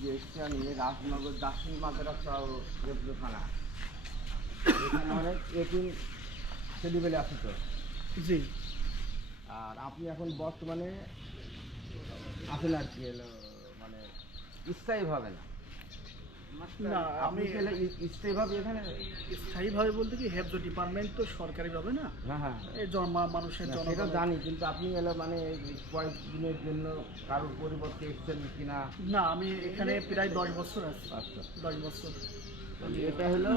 যে এসছি আমি রাজনগর দাখিল মাদ্রাসা ও হেফজখানা, এখানে অনেক এটিম ছেলেবেলে আছে তো। জি আর আপনি এখন বর্তমানে আছেন আর কি হলো মানে স্থায়ীভাবে না, না, আপনি আমি স্থায়ীভাবে এখানে। স্থায়ীভাবে বলতে কি হেফজ ডিপার্টমেন্ট তো সরকারিভাবে না, হ্যাঁ হ্যাঁ এই মানুষের না, জন্য সেটা জানি, কিন্তু আপনি এলো মানে কয়েকদিনের জন্য কারোর পরিবর্তে এসছেন কিনা। না, আমি এখানে প্রায় 10 বছর আছি। আচ্ছা, 10 বছর। এটা হলো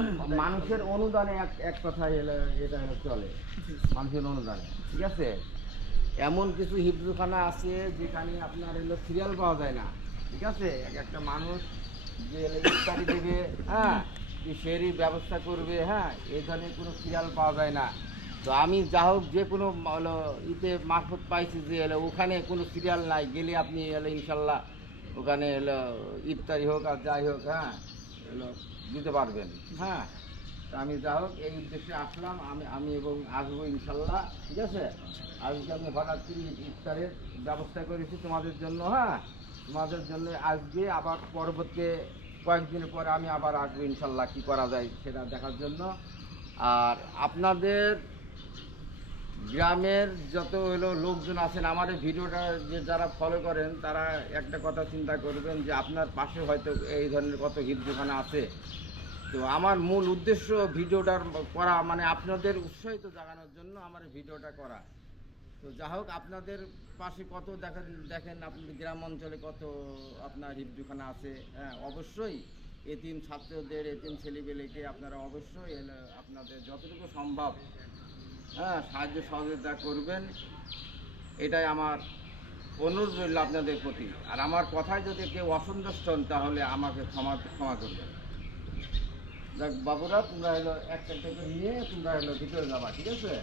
মানুষের অনুদানে, এক কথায় এলো এটা হলো চলে মানুষের অনুদানে, ঠিক আছে। এমন কিছু হিফজখানা আছে যেখানে আপনার হলো সিরিয়াল পাওয়া যায় না, ঠিক আছে। একটা মানুষ যে ইফতারি দেবে, হ্যাঁ, যে সেরই ব্যবস্থা করবে, হ্যাঁ, এই ধরনের কোনো সিরিয়াল পাওয়া যায় না। তো আমি যা হোক যে কোনো হলো ইতে মারফত পাইছি যে হলো ওখানে কোনো সিরিয়াল নাই, গেলে আপনি হলো ইনশাল্লাহ ওখানে হলো ইফতারি হোক আর যাই হোক, হ্যাঁ, হলো দিতে পারবেন, হ্যাঁ। তো আমি যা হোক এই উদ্দেশ্যে আসলাম, আমি এবং আসবো ইনশাল্লাহ, ঠিক আছে। আজকে আমি হঠাৎ করে ইফতারের ব্যবস্থা করেছি তোমাদের জন্য, হ্যাঁ, তোমাদের জন্য আজকে আবার পরবর্তী কয়েকদিন পরে আমি আবার আসবো ইনশাল্লাহ, কী করা যায় সেটা দেখার জন্য। আর আপনাদের গ্রামের যত হলো লোকজন আছেন আমার এই ভিডিওটা যে যারা ফলো করেন তারা একটা কথা চিন্তা করবেন যে আপনার পাশে হয়তো এই ধরনের কত হিফজখানা আছে। তো আমার মূল উদ্দেশ্য ভিডিওটার করা মানে আপনাদের উৎসাহিত জাগানোর জন্য আমার এই ভিডিওটা করা। তো যা হোক আপনাদের পাশে কত দেখেন আপনাদের গ্রাম অঞ্চলে কত আপনার হিফজখানা আছে, হ্যাঁ, অবশ্যই এতিম ছাত্রদের, এতিম ছেলেবেলেকে আপনারা অবশ্যই আপনাদের যতটুকু সম্ভব, হ্যাঁ, সাহায্য সহযোগিতা করবেন, এটাই আমার অনুরোধ রইল আপনাদের প্রতি। আর আমার কথায় যদি কেউ অসন্তুষ্ট হন তাহলে আমাকে ক্ষমা করবেন। দেখ বাবুরা, তোমরা হলো একটা থেকে নিয়ে তোমরা হলো ভিতরে যাবা, ঠিক আছে।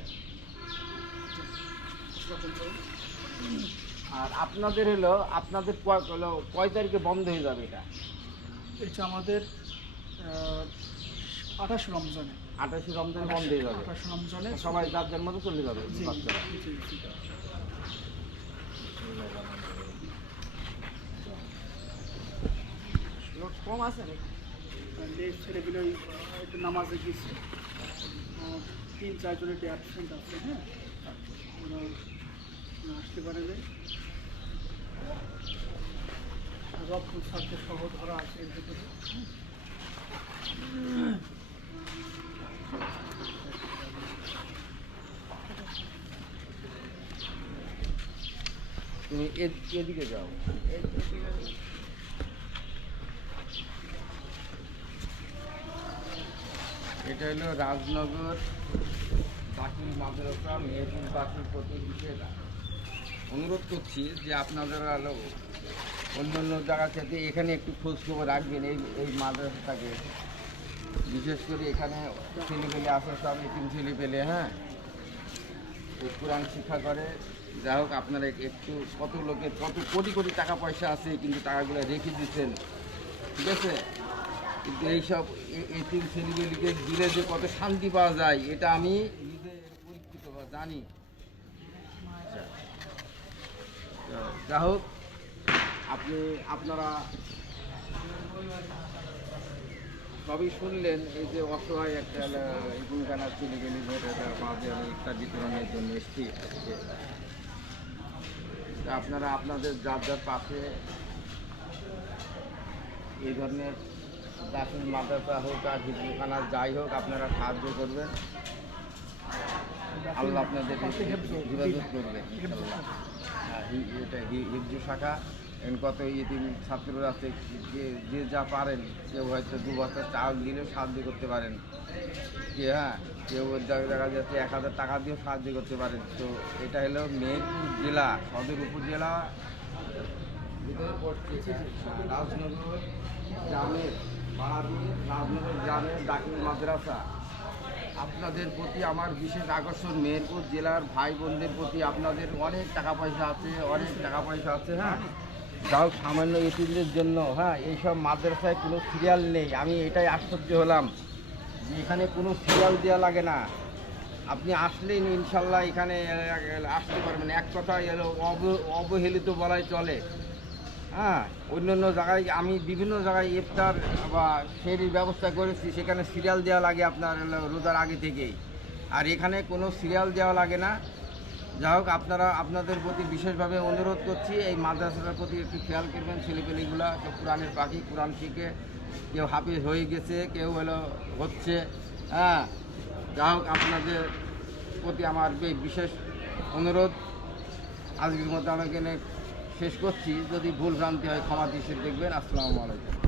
আর আপনাদের হলো আপনাদের কয় তারিখে বন্ধ হয়ে যাবে এটা? এটা আমাদের 28 রমজানে। 28 রমজানে বন্ধ হয়ে যাবে। 28 রমজানে সবাই যার যার মতো চলে যাবে জি, বাচ্চারা। জি, জি। লোক কম আছে নাকি? ছেলেগুলো একটু নামাজে গেছে, 3-4 জনের একটু অ্যাবসেন্ট আছে, হ্যাঁ, ওরা আসতে পারে না। রবপুর ছাত্র সহ ধরা আছে এর ভিতরে। তুমি এদিকে যাও। এটা হলো রাজনগর দাখিল মাদ্রাসা মেহেরপুরবাসীর প্রতি বিশেষ অনুরোধ করছি যে আপনারা হলো অন্য অন্য জায়গা থেকে এখানে একটু খোঁজ খবর রাখবেন এই মাদ্রাসাটাকে। বিশেষ করে এখানে ছেলেপেলে আসে, সব এতিম ছেলেপেলে, হ্যাঁ, কোরআন শিক্ষা করে। যাই হোক আপনারা একটু কত লোকের কত কোটি কোটি টাকা পয়সা আছে কিন্তু টাকাগুলো রেখে দিচ্ছেন, ঠিক আছে। কিন্তু এইসব এতিম ছেলেগুলিকে দিলে যে কত শান্তি পাওয়া যায় এটা আমি নিজে পরীক্ষিত বা জানি। যা হোক আপনারা সবই শুনলেন, এই যে অসহায় একটা এখানকার ছেলেগুলি মাঝে আমি একটা বিতরণের জন্য এসেছি আজকে। আপনারা আপনাদের যার যার পাশে এই ধরনের দাখিল মাদ্রাসা হোক আর হিফজখানা যাই হোক আপনারা সাহায্য করবেন, আল্লাহ আপনাদের যোগাযোগ করবেন ইনশাল্লাহ। এটা হিফজ শাখা, কত ইতিম ছাত্ররা আছে যে যা পারেন, কেউ হয়তো 2 বস্তা চাল দিলেও সাহায্য করতে পারেন, হ্যাঁ, কেউ দেখা যাচ্ছে 1000 টাকা দিয়েও সাহায্য করতে পারেন। তো এটা হলো মেহেরপুর জেলা সদর উপজেলা ভিতরে পড়ছে, রাজনগর গ্রামের রাজনগর গ্রামের দাখিল মাদ্রাসা। আপনাদের প্রতি আমার বিশেষ আকর্ষণ, মেহেরপুর জেলার ভাই বোনদের প্রতি আপনাদের অনেক টাকা পয়সা আছে, হ্যাঁ, যাও সামান্য এতিমদের জন্য, হ্যাঁ, এইসব মাদ্রাসায় কোনো সিরিয়াল নেই। আমি এটাই আশ্চর্য হলাম যে এখানে কোনো সিরিয়াল দেওয়া লাগে না, আপনি আসলেই ইনশাল্লাহ এখানে আসতে পারবেন। এক কথায় এলো অবহেলিত বলাই চলে। হ্যাঁ, অন্য অন্য জায়গায় আমি বিভিন্ন জায়গায় ইফতার বা সেরির ব্যবস্থা করেছি, সেখানে সিরিয়াল দেওয়া লাগে আপনার হলো রোজার আগে থেকেই। আর এখানে কোনো সিরিয়াল দেওয়া লাগে না। যাই হোক, আপনারা আপনাদের প্রতি বিশেষভাবে অনুরোধ করছি, এই মাদ্রাসাটার প্রতি একটু খেয়াল করবেন। ছেলেপেলেগুলা সব কোরআনের পাখি, কোরআন শিখে কেউ হাফিজ হয়ে গেছে, কেউ হচ্ছে। হ্যাঁ, যাই হোক, আপনাদের প্রতি আমার বিশেষ অনুরোধ। আজকের মতো আমি এখানে শেষ করছি। যদি ভুল ভ্রান্তি হয় ক্ষমা দৃষ্টিতে দেখবেন। আসসালামু আলাইকুম।